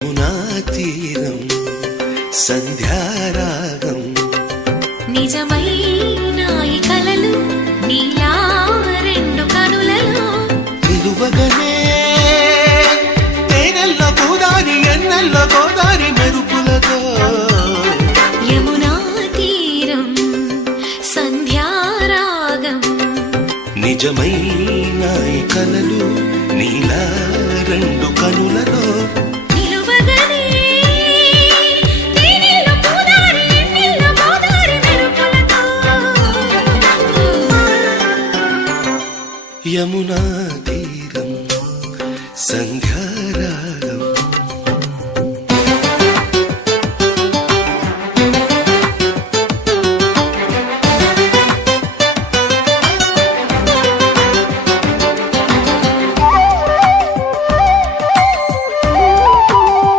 తీరం సంధ్యారాగం. నిజమైన ఈ కలలు నీలా రెండు కనులలో. నిలువగనే తేనెల్ల గోదారి ఎన్నెల్ల గోదారి మెరుపులతో. యమునా తీరం సంధ్యారాగం. నిజమైన ఈ కలలు నీలా రెండు కనులలో. యమునా తీరం సంధ్యా